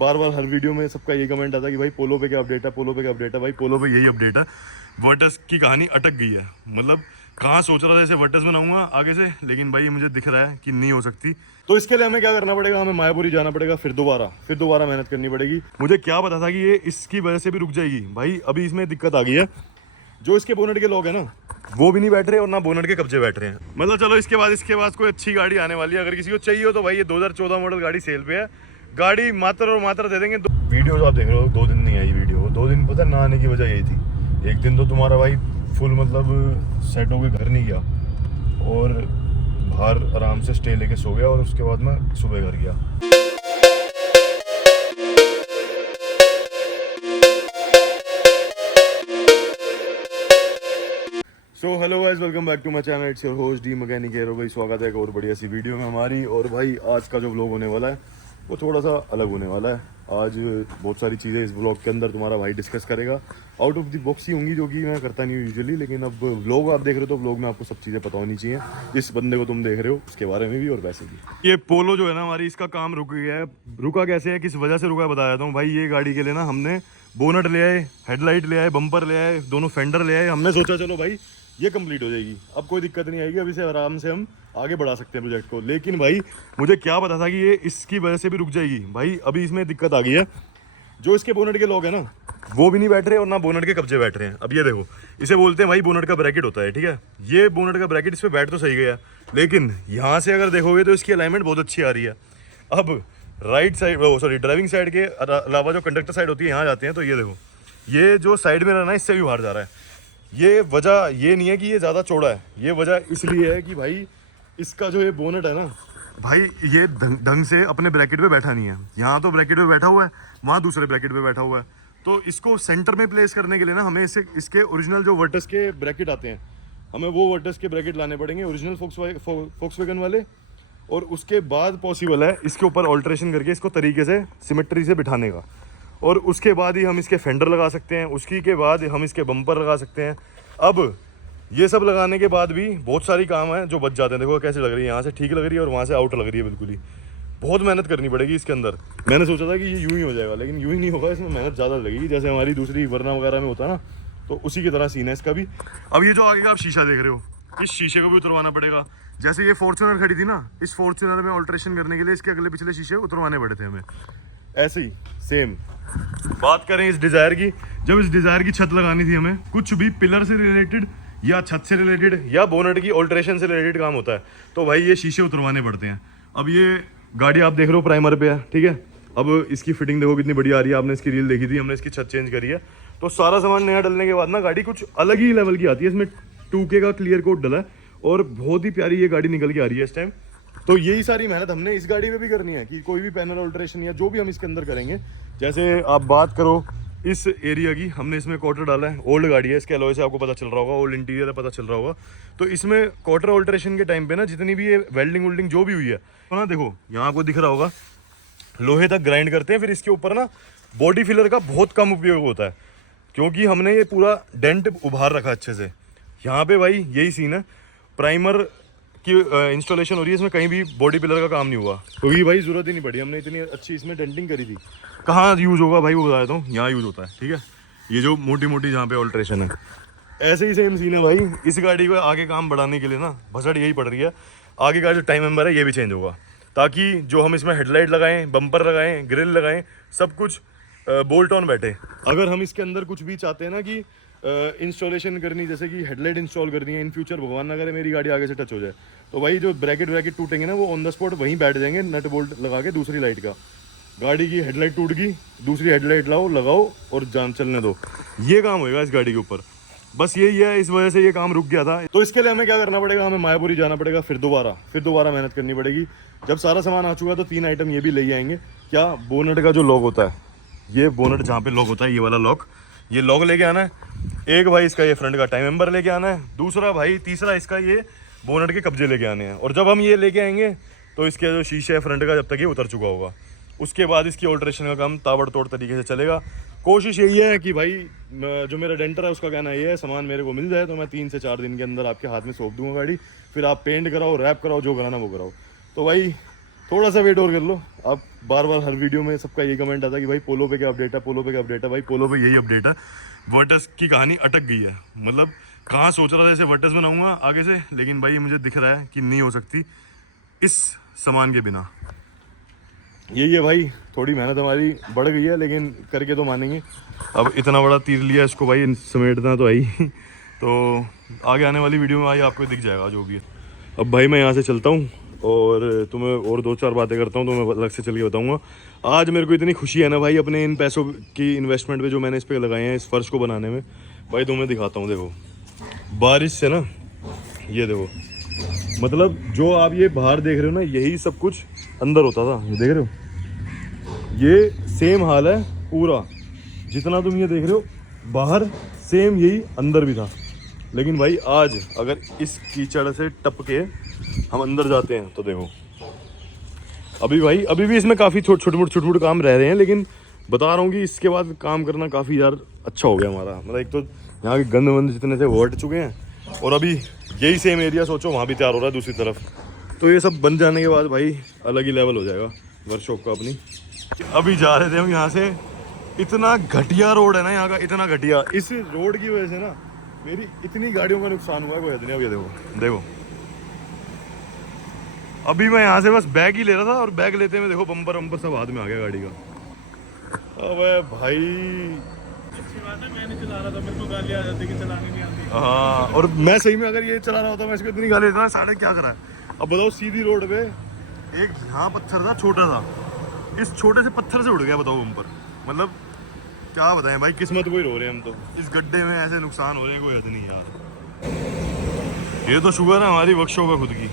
बार बार हर video में सबका ये कमेंट आता है कि भाई पोलो पे क्या अपडेट है, पोलो पे क्या अपडेट है। भाई पोलो पे यही अपडेट है, वर्टस की कहानी अटक गई है। मतलब कहाँ सोच रहा था इसे वर्टस बनाऊंगा आगे से, लेकिन भाई मुझे दिख रहा है कि नहीं हो सकती। तो इसके लिए हमें क्या करना पड़ेगा, हमें मायापुरी जाना पड़ेगा, फिर दोबारा मेहनत करनी पड़ेगी। मुझे क्या पता था कि ये इसकी वजह से भी रुक जाएगी। भाई अभी इसमें दिक्कत आ गई है, जो इसके बोनेट के लोग हैं ना वो भी नहीं बैठ रहे और ना बोनेट के कब्जे बैठ रहे हैं। मतलब चलो इसके बाद कोई अच्छी गाड़ी आने वाली है, अगर किसी को चाहिए हो तो भाई ये 2014 मॉडल गाड़ी सेल पे है। गाड़ी मात्र और मात्र दे देंगे। वीडियो जो आप देख रहे हो 2 दिन नहीं आई वीडियो, 2 दिन पता ना आने की वजह यही थी। एक दिन तो तुम्हारा भाई फुल मतलब सेट होकर घर नहीं गया और बाहर आराम से स्टे लेके सो गया, और उसके बाद मैं सुबह घर गया। So hello guys, welcome back to my channel. It's your host D mechanic hero. भाई स्वागत है एक और बढ़िया सी वीडियो में हमारी। और भाई आज का जो व्लॉग होने वाला है वो थोड़ा सा अलग होने वाला है। आज बहुत सारी चीज़ें इस व्लॉग के अंदर तुम्हारा भाई डिस्कस करेगा, आउट ऑफ द बॉक्स ही होंगी, जो कि मैं करता नहीं हूँ यूजुअली। लेकिन अब व्लॉग आप देख रहे हो तो व्लॉग में आपको सब चीज़ें पता होनी चाहिए, इस बंदे को तुम देख रहे हो उसके बारे में भी और वैसे भी। ये पोलो जो है ना हमारी, इसका काम रुक गया है। रुका कैसे है, किस वजह से रुका है बता देता हूँ। भाई ये गाड़ी के लिए ना हमने बोनट ले आए, हेडलाइट ले आए, बम्पर ले आए, दोनों फेंडर ले आए। हमने सोचा चलो भाई ये कंप्लीट हो जाएगी, अब कोई दिक्कत नहीं आएगी, अभी से आराम से हम आगे बढ़ा सकते हैं प्रोजेक्ट को। लेकिन भाई मुझे क्या पता था कि ये इसकी वजह से भी रुक जाएगी। भाई अभी इसमें दिक्कत आ गई है, जो इसके बोनट के लोग हैं ना वो भी नहीं बैठ रहे और ना बोनट के कब्जे बैठ रहे हैं। अब ये देखो, इसे बोलते हैं भाई बोनट का ब्रैकेट होता है, ठीक है। ये बोनट का ब्रैकेट, इस पर बैठ तो सही गया, लेकिन यहाँ से अगर देखोगे तो इसकी अलाइनमेंट बहुत अच्छी आ रही है। अब right side, sorry driving side के अलावा जो कंडक्टर साइड होती है यहाँ जाते हैं, तो ये देखो ये जो साइड में रहना है इससे भी बाहर जा रहा है। ये वजह ये नहीं है कि ये ज़्यादा चौड़ा है, ये वजह इसलिए है कि भाई इसका जो ये बोनट है ना भाई, ये ढंग से अपने ब्रैकेट पे बैठा नहीं है। यहाँ तो ब्रैकेट पे बैठा हुआ है, वहाँ दूसरे ब्रैकेट पे बैठा हुआ है। तो इसको सेंटर में प्लेस करने के लिए ना हमें इसके ओरिजिनल जो वर्टस के ब्रैकेट आते हैं, हमें वो वर्टस के ब्रैकेट लाने पड़ेंगे, ओरिजिनल फोक्सवैगन वाले। और उसके बाद पॉसिबल है इसके ऊपर ऑल्ट्रेशन करके इसको तरीके से सिमेट्री से बिठाने का, और उसके बाद ही हम इसके फेंडर लगा सकते हैं, उसकी के बाद हम इसके बम्पर लगा सकते हैं। अब ये सब लगाने के बाद भी बहुत सारी काम है जो बच जाते हैं। देखो कैसे लग रही है, यहाँ से ठीक लग रही है और वहाँ से आउट लग रही है बिल्कुल ही। बहुत मेहनत करनी पड़ेगी इसके अंदर। मैंने सोचा था कि ये यूं ही हो जाएगा, लेकिन यूं ही नहीं होगा, इसमें मेहनत ज़्यादा लगेगी। जैसे हमारी दूसरी वरना वगैरह में होता है ना, तो उसी की तरह सीन है इसका भी। अब ये जो आगे का आप शीशा देख रहे हो, इस शीशे को भी उतरवाना पड़ेगा। जैसे ये फॉर्च्यूनर खड़ी थी ना, इस फॉर्च्यूनर में ऑल्ट्रेशन करने के लिए इसके अगले पिछले शीशे उतरवाने पड़े थे हमें। ऐसे ही सेम बात करें इस डिज़ायर की, जब इस डिज़ायर की छत लगानी थी हमें, कुछ भी पिलर से रिलेटेड या छत से रिलेटेड या बोनट की ऑल्ट्रेशन से रिलेटेड काम होता है, तो भाई ये शीशे उतरवाने पड़ते हैं। अब ये गाड़ी आप देख रहे हो प्राइमर पे है, ठीक है। अब इसकी फिटिंग देखो कितनी बढ़िया आ रही है, आपने इसकी रील देखी थी, हमने इसकी छत चेंज करी है। तो सारा सामान नया डलने के बाद ना गाड़ी कुछ अलग ही लेवल की आती है। इसमें 2K का क्लियर कोट डला है और बहुत ही प्यारी ये गाड़ी निकल के आ रही है इस टाइम। तो यही सारी मेहनत हमने इस गाड़ी में भी करनी है कि कोई भी पैनल ऑल्ट्रेशन या जो भी हम इसके अंदर करेंगे। जैसे आप बात करो इस एरिया की, हमने इसमें क्वार्टर डाला है। ओल्ड गाड़ी है, इसके अलॉय से आपको पता चल रहा होगा, ओल्ड इंटीरियर है, पता चल रहा होगा। तो इसमें क्वार्टर ऑल्ट्रेशन के टाइम पे ना जितनी भी ये वेल्डिंग वोल्डिंग जो भी हुई है, तो ना देखो यहाँ आपको दिख रहा होगा लोहे तक ग्राइंड करते हैं। फिर इसके ऊपर ना बॉडी फिलर का बहुत कम उपयोग होता है, क्योंकि हमने ये पूरा डेंट उभार रखा अच्छे से। यहाँ पे भाई यही सीन है, प्राइमर की इंस्टॉलेशन हो रही है, इसमें कहीं भी बॉडी पिलर का काम नहीं हुआ, क्योंकि भाई जरूरत ही नहीं पड़ी। हमने इतनी अच्छी इसमें डेंटिंग करी थी। कहाँ यूज़ होगा भाई वो बता देता हूँ, यहाँ यूज़ होता है, ठीक है। ये जो मोटी मोटी जहाँ पे ऑल्ट्रेशन है, ऐसे ही सेम सीन है भाई। इस गाड़ी को आगे काम बढ़ाने के लिए ना भसड़ यही पड़ रही है, आगे का जो टाइम मेम्बर है ये भी चेंज होगा, ताकि जो हम इसमें हेडलाइट लगाएं, बम्पर लगाएं, ग्रिल लगाएं, सब कुछ बोल्ट ऑन बैठे। अगर हम इसके अंदर कुछ भी चाहते हैं ना कि इंस्टॉलेशन करनी, जैसे कि हेडलाइट इंस्टॉल करनी है इन फ्यूचर, भगवान ना करे मेरी गाड़ी आगे से टच हो जाए, तो भाई जो ब्रैकेट टूटेंगे ना वो ऑन द स्पॉट वहीं बैठ जाएंगे, नट बोल्ट लगा के। दूसरी लाइट का, गाड़ी की हेडलाइट टूट गई, दूसरी हेडलाइट लाओ, लगाओ और जान चलने दो, ये काम होएगा इस गाड़ी के ऊपर। बस यही है, इस वजह से ये काम रुक गया था। तो इसके लिए हमें क्या करना पड़ेगा, हमें मायापुरी जाना पड़ेगा, फिर दोबारा मेहनत करनी पड़ेगी। जब सारा सामान आ चुका तो 3 आइटम ये भी ले आएंगे। क्या, बोनट का जो लॉक होता है, ये बोनट जहाँ पे लॉक होता है, ये वाला लॉक, ये लॉक लेके आना है। एक भाई इसका ये फ्रंट का टाइम मेम्बर लेके आना है, तीसरा इसका ये बोनट के कब्जे लेके आने हैं। और जब हम ये लेके आएंगे तो इसके जो शीशे है फ्रंट का, जब तक ये उतर चुका होगा, उसके बाद इसकी ऑल्ट्रेशन का काम ताबड़तोड़ तरीके से चलेगा। कोशिश यही है कि भाई जो मेरा डेंटर है उसका कहना ये है, सामान मेरे को मिल जाए तो मैं 3 से 4 दिन के अंदर आपके हाथ में सौंप दूंगा गाड़ी, फिर आप पेंट कराओ, रैप कराओ, जो कराना वो कराओ। तो भाई थोड़ा सा वेट और कर लो। आप बार बार हर वीडियो में सबका ये कमेंट आता है कि भाई पोलो पे क्या अपडेट है, पोलो पे क्या अपडेट है। भाई पोलो पे यही अपडेट है, वर्टस की कहानी अटक गई है। मतलब कहाँ सोच रहा था इसे वर्टस बनाऊंगा आगे से, लेकिन भाई मुझे दिख रहा है कि नहीं हो सकती इस सामान के बिना। यही है भाई, थोड़ी मेहनत हमारी बढ़ गई है, लेकिन करके तो मानेंगे। अब इतना बड़ा तीर लिया, इसको भाई समेटना तो आई तो आगे आने वाली वीडियो में भाई आपको दिख जाएगा जो भी है। अब भाई मैं यहाँ से चलता हूँ और तुम्हें और 2-4 बातें करता हूँ, तो मैं अलग से चल के बताऊँगा। आज मेरे को इतनी खुशी है ना भाई अपने इन पैसों की इन्वेस्टमेंट पे जो मैंने इस पर लगाए हैं, इस फर्श को बनाने में। भाई तुम्हें दिखाता हूँ, देखो बारिश से ना, ये देखो, मतलब जो आप ये बाहर देख रहे हो ना, यही सब कुछ अंदर होता था। ये देख रहे हो, ये सेम हाल है पूरा, जितना तुम ये देख रहे हो बाहर, सेम यही अंदर भी था। लेकिन भाई आज अगर इस कीचड़ से टप के हम अंदर जाते हैं तो देखो, अभी भी इसमें काफ़ी छोटे मोटे काम रह रहे हैं, लेकिन बता रहा हूँ कि इसके बाद काम करना काफ़ी यार अच्छा हो गया हमारा। मतलब एक तो यहाँ के गंद वंद जितने थे वो हट चुके हैं, और अभी यही सेम एरिया सोचो वहाँ भी तैयार हो रहा है दूसरी तरफ। तो ये सब बन जाने के बाद भाई अलग ही लेवल हो जाएगा वर्कशॉप का अपनी। अभी जा रहे थे हम यहाँ से, इतना घटिया रोड है ना यहाँ का, इतना घटिया। इस रोड की वजह से ना मेरी इतनी गाड़ियों का नुकसान हुआ है कोई हद नहीं। अब ये देखो अभी मैं यहाँ से बस बैग ही ले रहा था, और बैग लेते में देखो बम्पर वम्पर सब हाथ में आ गया गाड़ी का। अबे भाई अच्छी बात है, मैं नहीं चला रहा था, मेरे को गाली आ जाती कि चलाने नहीं आती। हाँ, और मैं सही में अगर ये चला रहा होता मैं इसको इतनी गाली देता, साढ़े क्या करा है। अब बताओ, सीधी रोड पे एक यहाँ पत्थर था छोटा सा, इस छोटे से पत्थर से उड़ गया, बताओ बम्पर। मतलब क्या बताएं भाई, किस्मत को ही रो रहे हैं हम तो। इस गड्ढे में ऐसे नुकसान हो रहे हैं कोई हद नहीं यार। ये तो शुगर है हमारी वर्कशॉप है खुद की,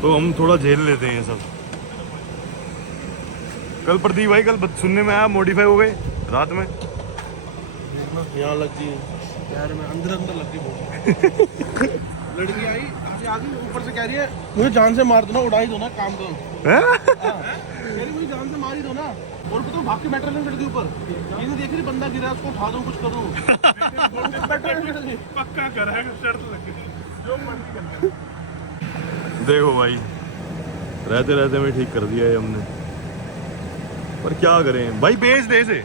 तो हम थोड़ा झेल लेते हैं ये सब। कल प्रदीप भाई, कल सुनने में आया मॉडिफाई हो गए रात में। यहाँ लग गई यार, मैं अंदर लग गई बहुत। लड़की आई आ गई ऊपर से, कह रही है मुझे जान से मार दो ना, उड़ा ही दो ना, काम दो। कह रही मुझे जान से मार ही दो ना, और बताओ भाग के मेट्रो लाइन लड़की ऊपर, ये नहीं देख रही बंदा गिरा उसको उठा दो, कुछ करो। पक्का करेगा, शर्त लग गई जो मर्जी कर। देखो भाई, रहते रहते में ठीक कर दिया है हमने, पर क्या करें भाई, बेच दे इसे।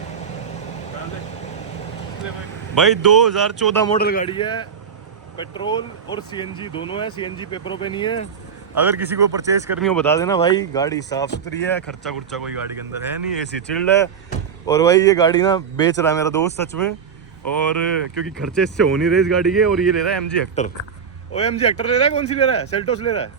भाई 2014 मॉडल गाड़ी है, पेट्रोल और सीएनजी दोनों है। सीएनजी पेपरों पे नहीं है। अगर किसी को परचेज करनी हो बता देना भाई, गाड़ी साफ सुथरी है, खर्चा खुर्चा कोई गाड़ी के अंदर है नहीं, एसी चिल्ड है। और भाई ये गाड़ी ना बेच रहा है मेरा दोस्त सच में, और क्योंकि खर्चे इससे हो नहीं रहे इस गाड़ी के, और ये ले रहा है MG हेक्टर। ओ MG हेक्टर ले रहा है, कौन सी ले रहा है, सेल्टोस ले रहा है।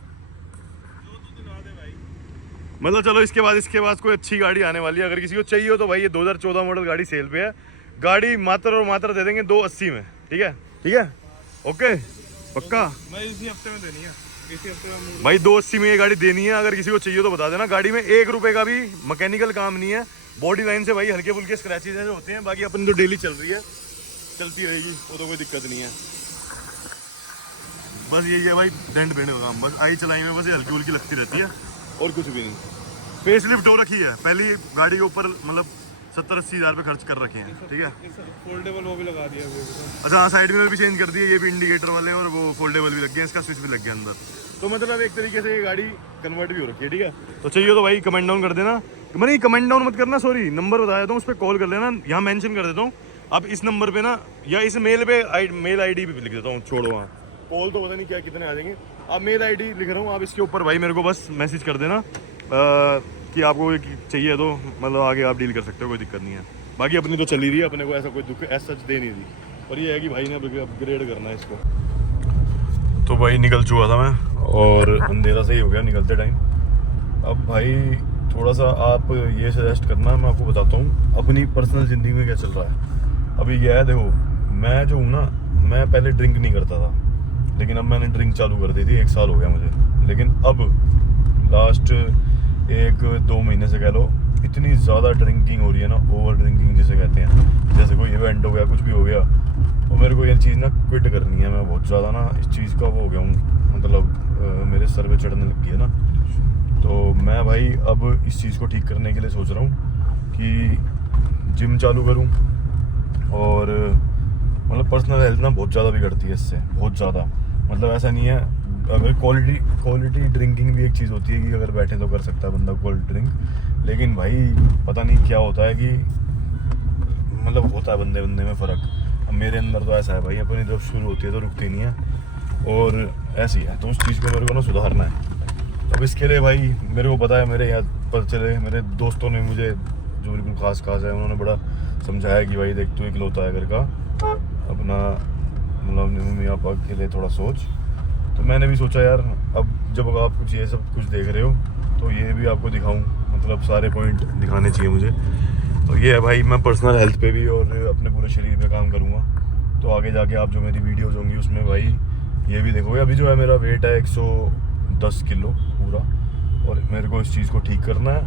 मतलब चलो इसके बाद कोई अच्छी गाड़ी आने वाली है, अगर किसी को चाहिए हो तो भाई ये 2014 मॉडल गाड़ी सेल पे है। गाड़ी मात्र और मात्र दे देंगे 280 में, ठीक है ओके, पक्का। मैं इसी हफ्ते में देनी है, इसी हफ्ते में भाई 280 में ये गाड़ी देनी है, अगर किसी को चाहिए तो बता देना। गाड़ी में 1 रुपए का भी मैकेनिकल काम नहीं है, बॉडी लाइन से भाई हल्के फुल्के स्क्रैचेज जो होते हैं, बाकी अपन तो डेली चल रही है, चलती रहेगी, वो तो कोई दिक्कत नहीं है। बस यही है भाई डेंट बेंट का काम, बस आई चलाई में बस ये हल्की फुल्की लगती रहती है, और कुछ भी नहीं। फेस लिफ्ट हो रखी है, पहली गाड़ी के ऊपर मतलब 70-80 हज़ार रुपये खर्च कर रखे हैं, ठीक है। फोल्डेबल वो भी लगा दिया अभी तो। अच्छा हाँ, साइड मिरर भी चेंज कर दिए, ये भी इंडिकेटर वाले, और वो फोल्डेबल भी लग गए, इसका स्विच भी लग गया अंदर। तो मतलब एक तरीके से ये गाड़ी कन्वर्ट भी हो रखी है, ठीक है। तो चाहिए तो भाई कमेंट डाउन कर देना, नहीं कमेंट डाउन मत करना, सॉरी, नंबर बता देता हूँ, उस पर कॉल कर लेना, यहाँ मेंशन कर देता हूँ। अब इस नंबर पे ना, या इस मेल पे मेल ID भी लिख देता हूँ, छोड़ो वहाँ कॉल तो पता नहीं क्या कितने आ जाएंगे। आप मेल ID लिख रहा हूँ, आप इसके ऊपर भाई मेरे को बस मैसेज कर देना कि आपको चाहिए, तो मतलब आगे आप डील कर सकते हो, कोई दिक्कत नहीं है। बाकी अपनी तो चली रही है, अपने को ऐसा कोई दुख ऐसा सच दे नहीं दी, और ये है कि भाई ने अपग्रेड करना है इसको। तो भाई निकल चुका था मैं, और अंधेरा सही हो गया निकलते टाइम। अब भाई थोड़ा सा आप ये सजेस्ट करना, मैं आपको बताता हूँ अपनी पर्सनल ज़िंदगी में क्या चल रहा है। अभी यह है, देखो मैं जो हूँ ना, मैं पहले ड्रिंक नहीं करता था, लेकिन अब मैंने ड्रिंक चालू कर दी थी, 1 साल हो गया मुझे। लेकिन अब लास्ट 1-2 महीने से कह लो, इतनी ज़्यादा ड्रिंकिंग हो रही है ना, ओवर ड्रिंकिंग जिसे कहते हैं, जैसे कोई इवेंट हो गया, कुछ भी हो गया, और मेरे को ये चीज़ ना क्विट करनी है। मैं बहुत ज़्यादा ना इस चीज़ का वो हो गया हूँ, मतलब मेरे सर पे चढ़ने लग गई है ना। तो मैं भाई अब इस चीज़ को ठीक करने के लिए सोच रहा हूँ कि जिम चालू करूँ, और मतलब पर्सनल हेल्थ ना बहुत ज़्यादा बिगड़ती है इससे, बहुत ज़्यादा। मतलब ऐसा नहीं है, अगर क्वालिटी ड्रिंकिंग भी एक चीज़ होती है कि अगर बैठे तो कर सकता है बंदा क्वालिटी ड्रिंक, लेकिन भाई पता नहीं क्या होता है कि मतलब होता है बंदे बंदे में फ़र्क। अब मेरे अंदर तो ऐसा है भाई, अपनी जब शुरू होती है तो रुकती नहीं है, और ऐसी है, तो उस चीज़ को मेरे को ना सुधारना है। अब इसके लिए भाई मेरे को पता है, मेरे याद पता चले, मेरे दोस्तों ने मुझे जो बिल्कुल खास है उन्होंने बड़ा समझाया कि भाई देख तू इकलौता है घर का, अपना मतलब अपनी मम्मी पापा के लिए थोड़ा सोच। तो मैंने भी सोचा यार, अब जब आप कुछ ये सब कुछ देख रहे हो तो ये भी आपको दिखाऊं, मतलब सारे पॉइंट दिखाने चाहिए मुझे। तो ये है भाई, मैं पर्सनल हेल्थ पे भी और अपने पूरे शरीर पे काम करूँगा, तो आगे जाके आप जो मेरी वीडियोज़ होंगी उसमें भाई ये भी देखोगे। अभी जो है मेरा वेट है 110 किलो पूरा, और मेरे को इस चीज़ को ठीक करना है।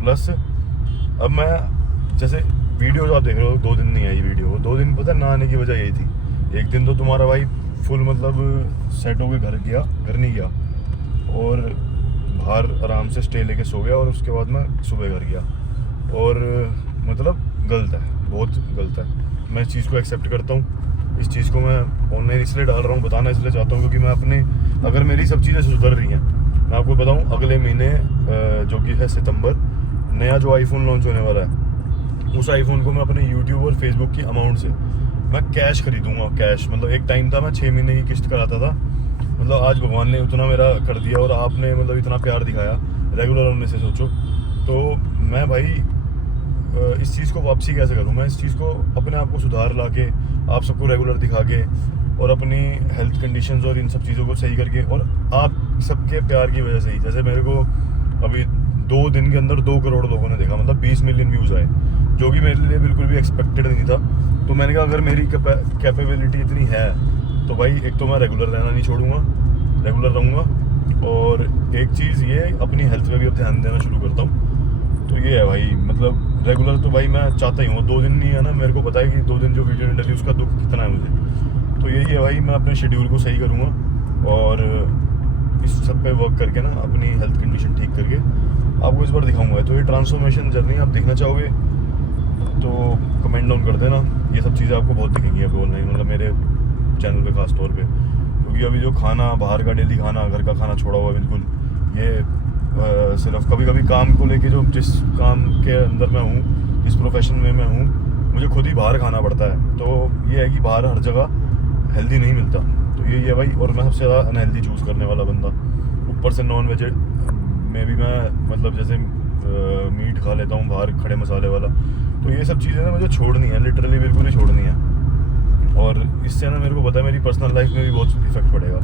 प्लस अब मैं जैसे वीडियो जो आप देख रहे हो, 2 दिन नहीं आई वीडियो, 2 दिन पता है ना आने की वजह यही थी। एक दिन तो तुम्हारा भाई फुल मतलब सेट होके घर नहीं गया, और बाहर आराम से स्टे लेके सो गया, और उसके बाद मैं सुबह घर गया, और मतलब गलत है, बहुत गलत है। मैं इस चीज़ को एक्सेप्ट करता हूँ, इस चीज़ को मैं ऑनलाइन इसलिए डाल रहा हूँ, बताना इसलिए चाहता हूँ क्योंकि मैं अपने, अगर मेरी सब चीज़ें सुधर रही हैं, मैं आपको बताऊँ अगले महीने जो कि है सितंबर, नया जो आईफोन लॉन्च होने वाला है, उस आईफोन को मैं अपने यूट्यूब और फेसबुक की अमाउंट से मैं कैश खरीदूंगा। कैश मतलब एक टाइम था मैं 6 महीने की किस्त कराता था, मतलब आज भगवान ने उतना मेरा कर दिया, और आपने मतलब इतना प्यार दिखाया रेगुलर होने से, सोचो। तो मैं भाई इस चीज़ को वापसी कैसे करूँ, मैं इस चीज़ को अपने आप को सुधार ला के, आप सबको रेगुलर दिखा के, और अपनी हेल्थ कंडीशंस और इन सब चीज़ों को सही करके, और आप सबके प्यार की वजह से ही, जैसे मेरे को अभी 2 दिन के अंदर 2 करोड़ लोगों ने देखा, मतलब 20 मिलियन व्यूज़ आए, जो कि मेरे लिए बिल्कुल भी एक्सपेक्टेड नहीं था। तो मैंने कहा अगर मेरी कैपेबिलिटी इतनी है तो भाई एक तो मैं रेगुलर रहना नहीं छोड़ूंगा, रेगुलर रहूँगा, और एक चीज़ ये अपनी हेल्थ पे भी अब ध्यान देना शुरू करता हूँ। तो ये है भाई, मतलब रेगुलर तो भाई मैं चाहता ही हूँ, 2 दिन नहीं है ना, मेरे को पता है कि 2 दिन जो वीडियो नहीं डली उसका दुख कितना है मुझे। तो यही है भाई, मैं अपने शेड्यूल को सही करूँगा, और इस सब पे वर्क करके ना अपनी हेल्थ कंडीशन ठीक करके आपको इस बार दिखाऊंगा। तो ये ट्रांसफॉर्मेशन जर्नी आप देखना चाहोगे तो कमेंट डाउन कर देना, ये सब चीज़ें आपको बहुत दिखेंगी अब ऑनलाइन, मतलब मेरे चैनल पे खास तौर पे, क्योंकि अभी जो खाना बाहर का डेली खाना, घर का खाना छोड़ा हुआ बिल्कुल, ये सिर्फ कभी कभी काम को लेके, जो जिस काम के अंदर मैं हूँ, जिस प्रोफेशन में मैं हूँ, मुझे खुद ही बाहर खाना पड़ता है। तो ये है कि बाहर हर जगह हेल्दी नहीं मिलता, तो यही है भाई। और मैं सबसे ज़्यादा अनहेल्दी चूज़ करने वाला बंदा, ऊपर से नॉन वेज में भी मैं मतलब जैसे मीट खा लेता हूँ बाहर, खड़े मसाले वाला। तो ये सब चीज़ें ना मुझे छोड़नी है, लिटरली बिल्कुल ही छोड़नी है, और इससे ना मेरे को पता है मेरी पर्सनल लाइफ में भी बहुत इफेक्ट पड़ेगा,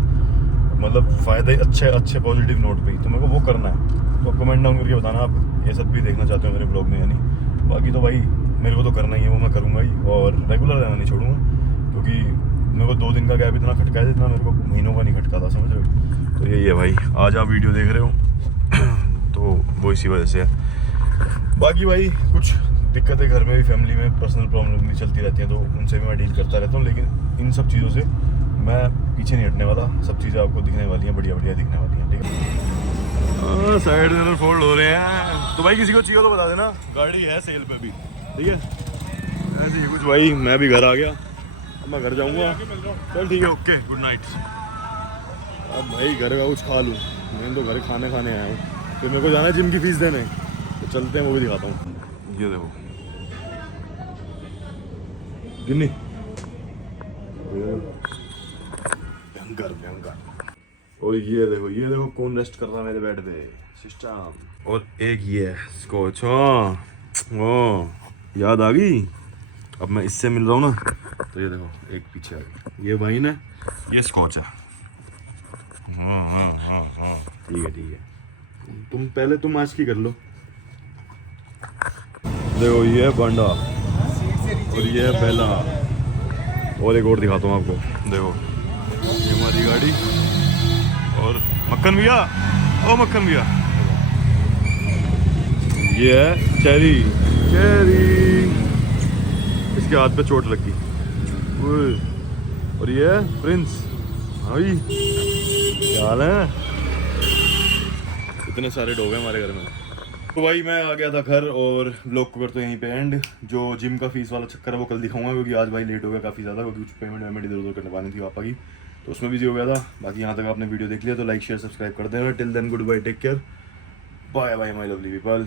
मतलब फ़ायदे अच्छे पॉजिटिव नोट पे ही। तो मेरे को वो करना है, तो कमेंट डाउन करके बताना आप ये सब भी देखना चाहते हो मेरे ब्लॉग में या नहीं। बाकी तो भाई मेरे को तो करना ही है, वो मैं करूँगा ही, और रेगुलर रहना नहीं छोड़ूंगा, क्योंकि मेरे को 2 दिन का गैप इतना खटका है जितना मेरे को महीनों का नहीं खटका था, समझ रहे हो। तो यही है भाई, आज आप वीडियो देख रहे हो तो वो इसी वजह से है। बाकी भाई कुछ दिक्कतें घर में भी, फैमिली में पर्सनल प्रॉब्लम भी चलती रहती हैं, तो उनसे भी मैं डील करता रहता हूँ, लेकिन इन सब चीज़ों से मैं पीछे नहीं हटने वाला। सब चीज़ें आपको दिखने वाली हैं, बढ़िया दिखने वाली हैं, ठीक है। साइड मिरर फोल्ड हो रहे हैं, तो भाई किसी को चाहिए तो बता देना, गाड़ी है सेल पे भी, ठीक है। ऐसे ही कुछ भाई, मैं भी घर आ गया, अब मैं घर जाऊँगा। चल ठीक है, ओके, गुड नाइट। अब भाई घर का कुछ खा लूँ, मैं तो घर खाने आया हूँ, फिर मेरे को जाना है जिम की फीस देने, तो चलते हैं, वो भी दिखाता हूँ। ये देखो गिन्नी, भयंकर। और ये देखो कौन रेस्ट कर रहा है मेरे बेड पे, सिस्टम। और एक ये स्कॉच, ओ याद आ गई, अब मैं इससे मिल रहा हूँ ना, तो ये देखो एक पीछे आ गई, ये वाइन है, ये स्कॉच है। हाँ, ठीक है, तुम पहले आज की कर लो। देखो ये है बांडा, और ये है बेला, और एक और दिखाता हूँ आपको, देखो ये हमारी गाड़ी, और मक्खन भैया, ये है चेरी, इसके हाथ पे चोट लगी, और ये है प्रिंस। भाई क्या हाल है, इतने सारे डॉग हैं हमारे घर में। तो भाई मैं आ गया था घर, और ब्लॉग को करते यहीं पे एंड। जो जिम का फीस वाला चक्कर है वो कल दिखाऊंगा, क्योंकि आज भाई लेट हो गया काफ़ी ज़्यादा, क्योंकि कुछ पेमेंट इधर उधर करने पानी थी पापा की, तो उसमें बिजी हो गया था। बाकी यहाँ तक आपने वीडियो देख लिया तो लाइक शेयर सब्सक्राइब कर देना। Till then goodbye, take care, bye bye my lovely people.